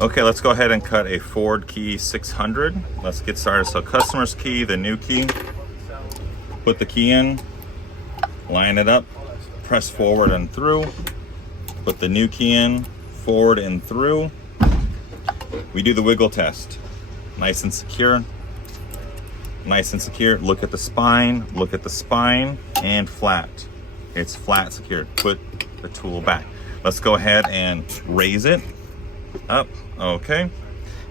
Okay, let's go ahead and cut a forward key 600. Let's get started. So customer's key, the new key, put the key in, line it up, press forward and through, put the new key in, forward and through. We do the wiggle test. Nice and secure. Nice and secure. Look at the spine, and flat. It's flat, secure. Put the tool back. Let's go ahead and raise it up. Okay.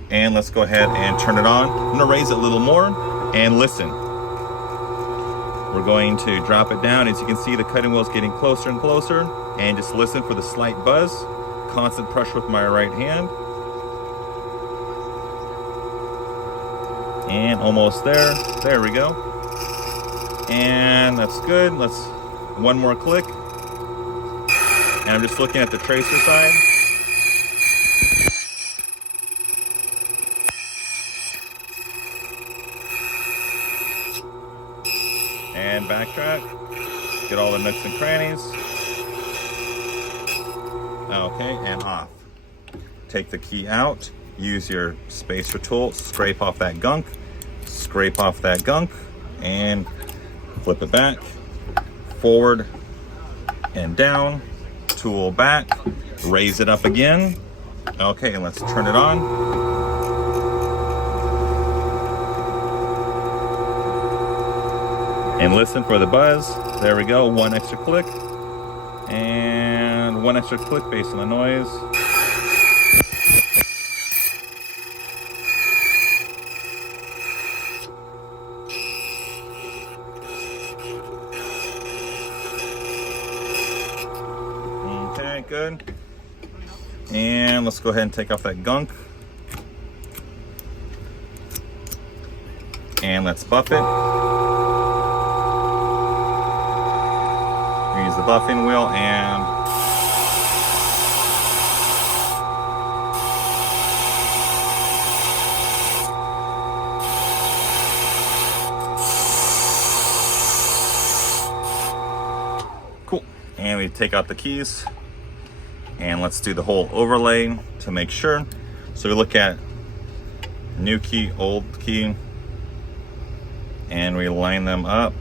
And let's go ahead and turn it on. I'm gonna raise it a little more and listen. We're going to drop it down. As you can see, the cutting wheel is getting closer and closer. And just listen for the slight buzz. Constant pressure with my right hand. And almost there. There we go. And that's good. Let's one more click. And I'm just looking at the tracer side. And backtrack. Get all the nooks and crannies. Okay, and off. Take the key out. Use your spacer tool. Scrape off that gunk. Scrape off that gunk. And flip it back. Forward and down. Tool back. Raise it up again. Okay, and let's turn it on. And listen for the buzz. There we go. One extra click. And one extra click based on the noise. Okay, good. And let's go ahead and take off that gunk. And let's buff it. Use the buffing wheel and cool. And we take out the keys and let's do the whole overlay to make sure. So we look at new key, old key, and we line them up.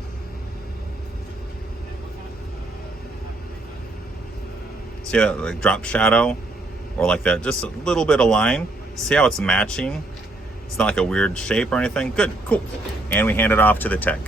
See that like drop shadow or like that, just a little bit of line. See how it's matching? It's not like a weird shape or anything. Good, cool. And we hand it off to the tech.